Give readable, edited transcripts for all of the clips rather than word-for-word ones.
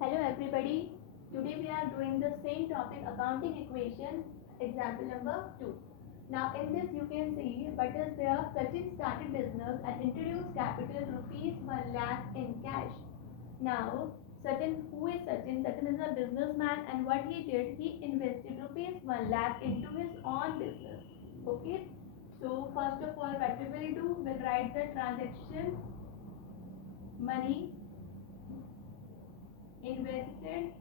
Hello everybody. Today we are doing the same topic accounting equation example number 2. Now in this you can see what is there. Sachin started business and introduced capital rupees 1 lakh in cash. Now Sachin, who is Sachin? Sachin is a businessman and what he did, he invested rupees 1 lakh into his own business. Okay. So first of all what we will do, we'll write the transaction money invested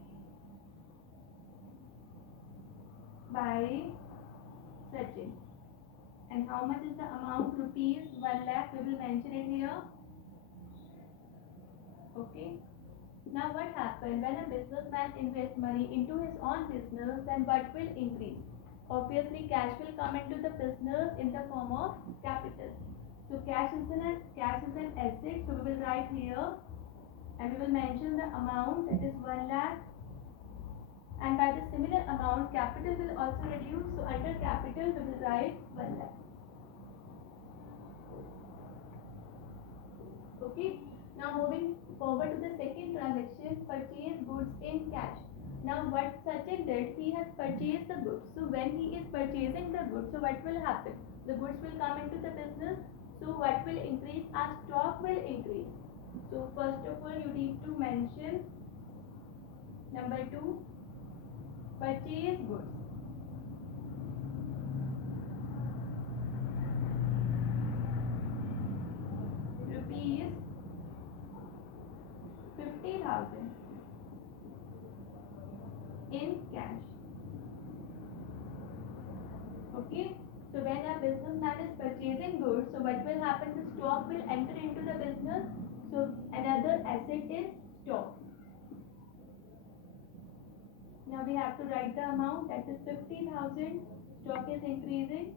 by Sachin. And how much is the amount? Rupees 1 lakh. We will mention it here. Okay. Now what happens when a businessman invests money into his own business, then what will increase? Obviously cash will come into the business in the form of capital. So cash is an asset. So we will write here and we will mention the amount, that is 1 lakh, and by the similar amount capital will also reduce. So under capital we will write 1 lakh. Okay. Now moving forward to the second transaction, purchase goods in cash. Now what Sachin did, he has purchased the goods. So when he is purchasing the goods, so what will happen? The goods will come into the business. So what will increase? Our stock will increase. So first of all you need to mention number 2, purchase goods. Rupees 50,000 in cash. Okay. So when a businessman is purchasing goods, so what will happen? The stock will enter into the business. So another asset is stock. Now we have to write the amount, that is 50,000. Stock is increasing.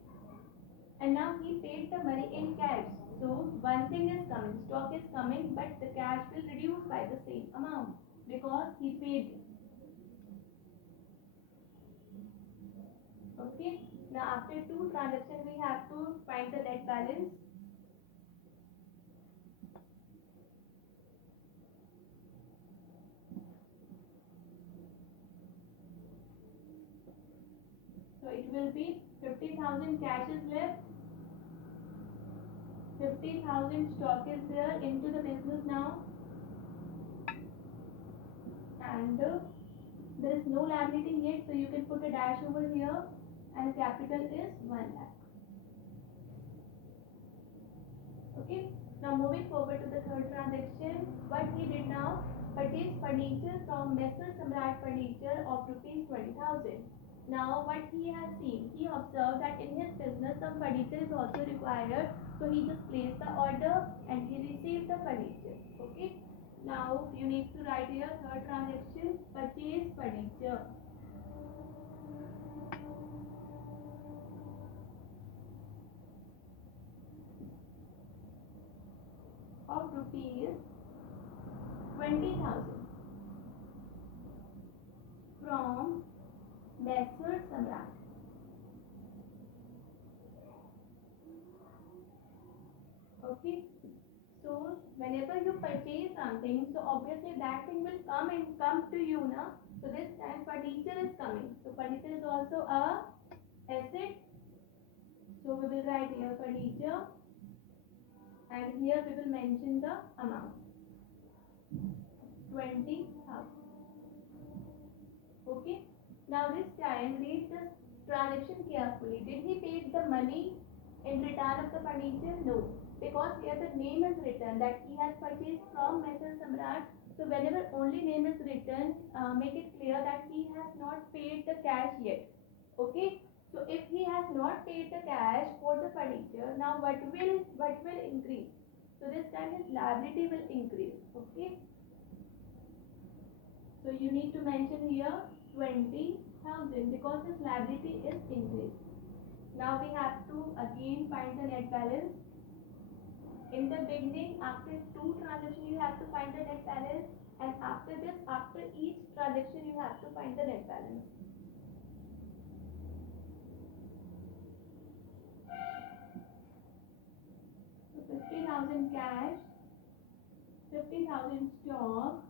And now he paid the money in cash. So one thing is coming, stock is coming, but the cash will reduce by the same amount because he paid it. Okay. Now after 2 transactions we have to find the net balance. So it will be 50,000 cash is left, 50,000 stock is there into the business now, and there is no liability yet, so you can put a dash over here, and capital is 1 lakh. Okay. Now moving forward to the third transaction, what he did now, purchase furniture from Messrs Samrat Furniture of rupees 20,000. Now what he has seen, he observed that in his business some furniture is also required, so he just placed the order and he received the furniture. Okay. Now you need to write here third transaction, purchase furniture. Of rupees 20,000 from Messrs Samrat. Okay. So whenever you purchase something, so obviously that thing will come to you now. So this time furniture is coming. So furniture is also a asset. So we will write here furniture, and here we will mention the amount 20,000. Okay. Now this time read this transaction carefully. Did he pay the money in return of the furniture? No, because here the name is written that he has purchased from Messrs Samrat. So whenever only name is written, make it clear that he has not paid the cash yet. Okay. So if he has not paid the cash for the furniture, now what will increase? So this time his liability will increase. Okay. So you need to mention here 20,000 because his liability is increased. Now we have to again find the net balance. In the beginning, after 2 transactions you have to find the net balance, and after this, after each transaction you have to find the net balance. So 50,000 cash, 50,000 stock,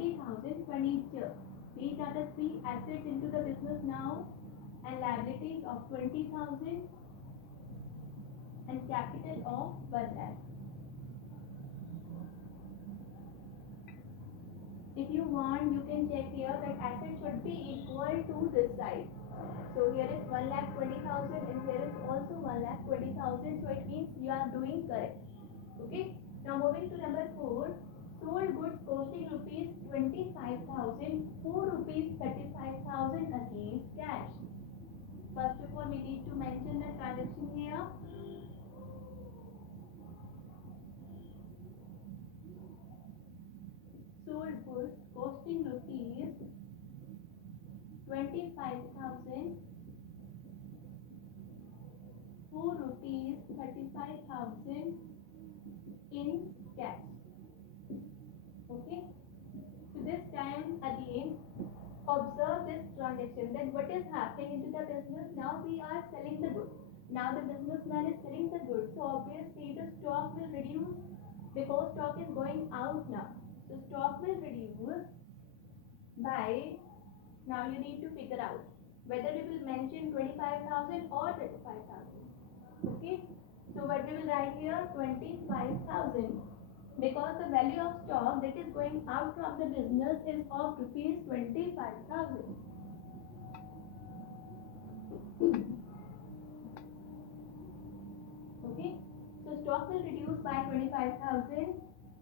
20,000 furniture. These are the three assets into the business now, and liabilities of 20,000 and capital of 1 lakh. If you want, you can check here that assets should be equal to this side. So here is 1,20,000 and here is also 1,20,000. So it means you are doing correct. Okay. Now moving to number 4. Sold goods costing rupees 25,000, 4 rupees 35,000 against cash. First of all, we need to mention the transaction here. Sold goods costing rupees 25,000, 4 rupees 35,000 in cash. Okay. So this time again, observe this transaction, that what is happening into the business. Now we are selling the goods. Now the businessman is selling the goods. So obviously the stock will reduce because stock is going out now. So stock will reduce by, now you need to figure out whether we will mention 25,000 or 35,000. Okay. So what we will write here, 25,000. Because the value of stock that is going out from the business is of rupees 25,000. Okay, so stock will reduce by 25,000.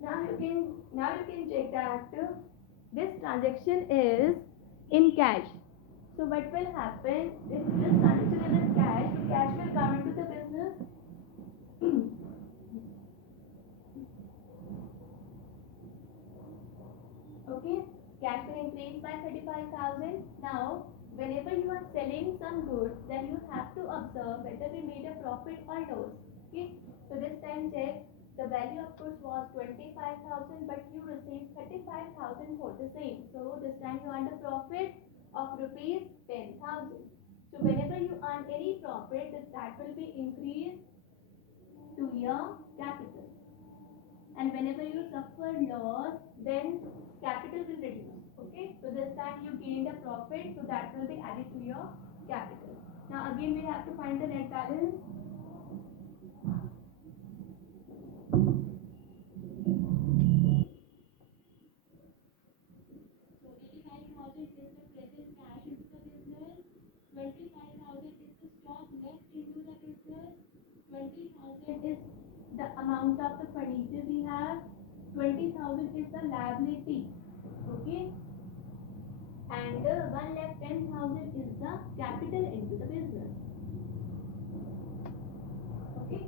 Now you can check that this transaction is in cash. So what will happen if this transaction is in cash? So cash will come into the business. Okay, cash will increase by 35,000. Now, whenever you are selling some goods, then you have to observe whether we made a profit or loss. Okay, so this time check, the value of goods was 25,000, but you received 35,000 for the same. So this time you earned a profit of rupees 10,000. So whenever you earn any profit, that will be increased to your capital. And whenever you suffer loss, then capital will reduce. Okay, so this time you gained a profit, so that will be added to your capital. Now again we have to find the net balance. So 85,000 is the present cash into the business, 25,000 is the stock left into the business, 20,000 is the amount of the furniture we have, 20,000 is the liability. Okay, and 1,10,000 is the capital into the business. Okay,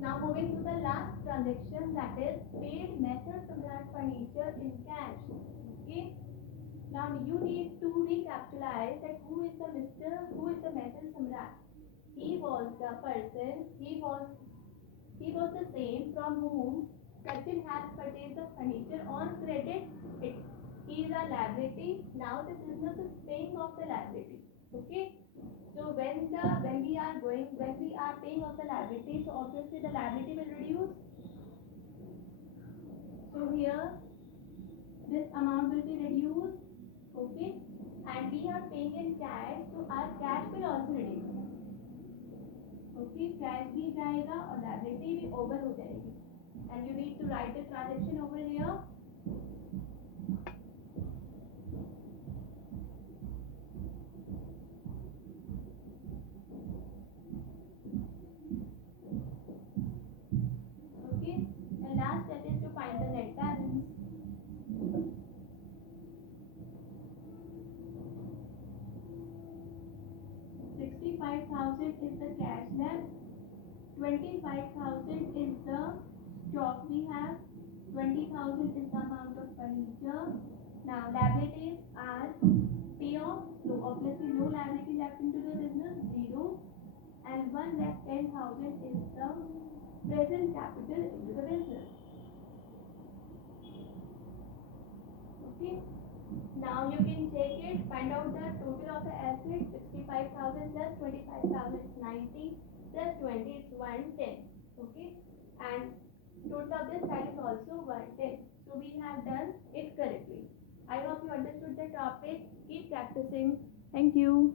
now moving to the last transaction, that is paid Messrs Samrat Furniture in cash. Okay, now you need to recapitalize that who is the Messrs Samrat. He was the person, he was the same from whom Sachin has purchased the furniture on credit. He is a liability. Now the business is paying off the liability. Okay. So when we are paying off the liability, so obviously the liability will reduce. So here this amount will be reduced. Okay. And we are paying in cash, so our cash will also reduce. Okay, cash भी जाएगा और liability भी over हो जाएगी. And you need to write the transaction over here. Okay, and last step is to find the net balance. $65,000 is the cash left. 25,000 is the stock we have. 20,000 is the amount of furniture. Now liabilities are pay off, so obviously no liability left into the business, 0. And 1,10,000 is the present capital into the business. Okay. Now you can check it, find out the total of the assets. 65,000 plus 25,000 is 90, plus 20 is 110. Okay, and total of this side is also 110. So we have done it correctly. topic. Keep practicing. Thank you.